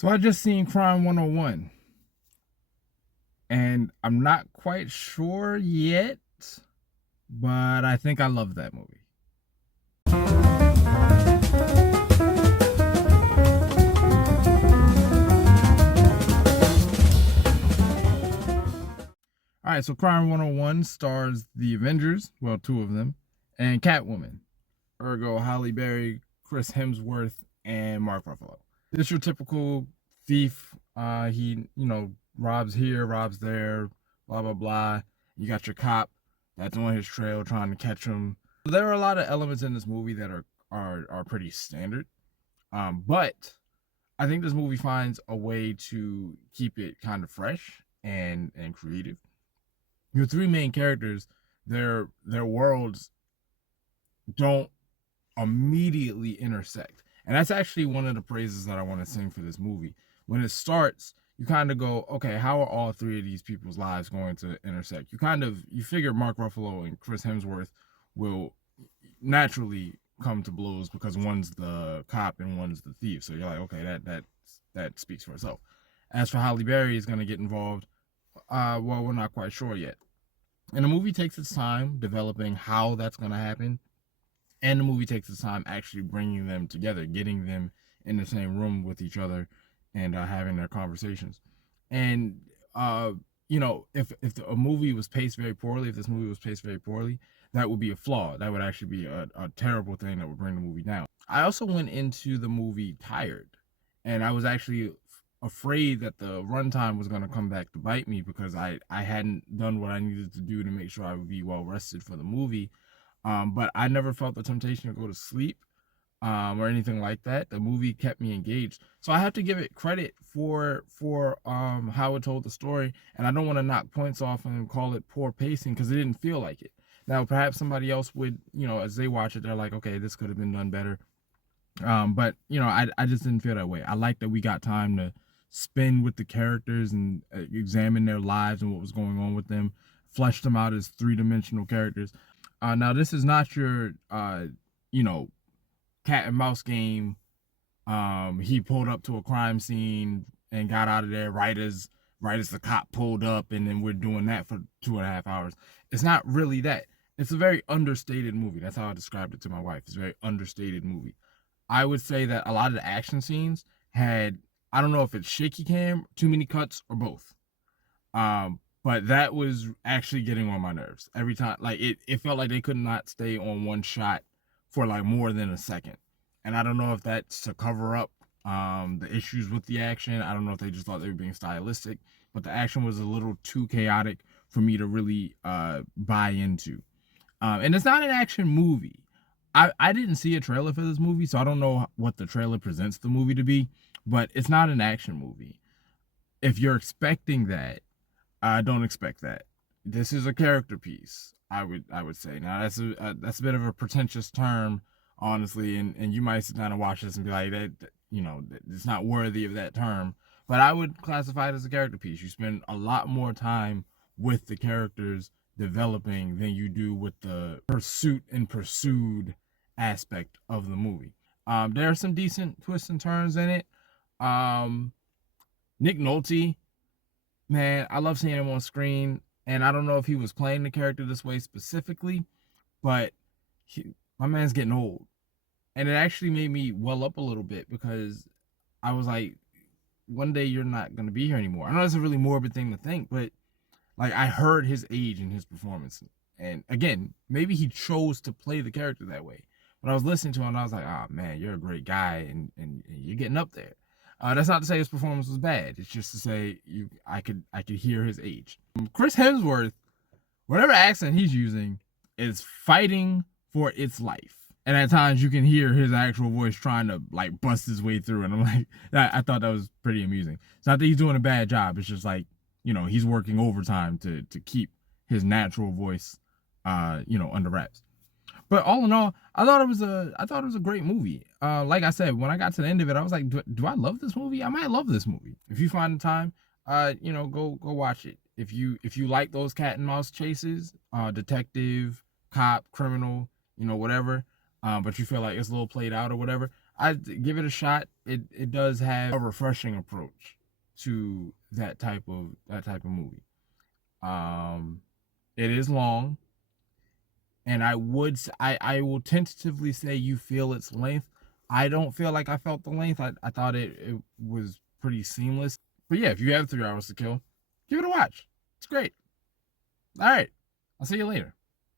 So I just seen Crime 101, and I'm not quite sure yet, but I think I love that movie. All right, so Crime 101 stars the Avengers, well, two of them, and Catwoman, ergo Halle Berry, Chris Hemsworth, and Mark Ruffalo. It's your typical thief. He, robs here, robs there, blah blah blah. You got your cop that's on his trail trying to catch him. There are a lot of elements in this movie that are pretty standard, but I think this movie finds a way to keep it kind of fresh and creative. Your three main characters, their worlds don't immediately intersect. And that's actually one of the praises that I want to sing for this movie. When it starts, you kind of go, okay, how are all three of these people's lives going to intersect? You figure Mark Ruffalo and Chris Hemsworth will naturally come to blows because one's the cop and one's the thief. So you're like, okay, that speaks for itself. As for Halle Berry is going to get involved, well, we're not quite sure yet. And the movie takes its time developing how that's going to happen. And the movie takes its time actually bringing them together, getting them in the same room with each other and having their conversations. And, if a movie was paced very poorly, if this movie was paced very poorly, that would be a flaw. That would actually be a terrible thing that would bring the movie down. I also went into the movie tired. And I was actually afraid that the runtime was going to come back to bite me because I hadn't done what I needed to do to make sure I would be well rested for the movie. But I never felt the temptation to go to sleep or anything like that. The movie kept me engaged, so I have to give it credit for how it told the story. And I don't want to knock points off and call it poor pacing because it didn't feel like it. Now, perhaps somebody else would, as they watch it, they're like, okay, this could have been done better. But I just didn't feel that way. I like that we got time to spend with the characters and examine their lives and what was going on with them, flesh them out as three-dimensional characters. Now this is not your cat and mouse game. He pulled up to a crime scene and got out of there right as the cop pulled up, and then we're doing that for 2.5 hours. It's not really that. It's a very understated movie. That's how I described it to my wife. It's a very understated movie. I would say that a lot of the action scenes had, I don't know if it's shaky cam, too many cuts, or both. But that was actually getting on my nerves every time. Like it felt like they could not stay on one shot for like more than a second. And I don't know if that's to cover up the issues with the action. I don't know if they just thought they were being stylistic, but the action was a little too chaotic for me to really buy into. And it's not an action movie. I didn't see a trailer for this movie, so I don't know what the trailer presents the movie to be, but it's not an action movie. If you're expecting that, I don't expect that. This is a character piece. I would say. Now that's a bit of a pretentious term, honestly, and you might sit down and watch this and be like, that it's not worthy of that term. But I would classify it as a character piece. You spend a lot more time with the characters developing than you do with the pursuit and pursued aspect of the movie. There are some decent twists and turns in it. Nick Nolte, man, I love seeing him on screen, and I don't know if he was playing the character this way specifically, but my man's getting old. And it actually made me well up a little bit because I was like, one day you're not going to be here anymore. I know that's a really morbid thing to think, but like I heard his age in his performance. And again, maybe he chose to play the character that way. But I was listening to him and I was like, oh man, you're a great guy and you're getting up there. That's not to say his performance was bad. It's just to say I could hear his age. Chris Hemsworth, whatever accent he's using, is fighting for its life. And at times you can hear his actual voice trying to like bust his way through. And I'm like, I thought that was pretty amusing. It's not that he's doing a bad job. It's just like, he's working overtime to keep his natural voice, under wraps. But all in all, I thought it was a great movie. Like I said, when I got to the end of it, I was like, do I love this movie? I might love this movie. If you find the time, go watch it. If you like those cat and mouse chases, detective, cop, criminal, whatever, but you feel like it's a little played out or whatever, I give it a shot. It does have a refreshing approach to that type of movie. Um, it is long, and I will tentatively say you feel its length. I don't feel like I felt the length. I thought it was pretty seamless. But yeah, if you have 3 hours to kill, give it a watch. It's great. All right, I'll see you later.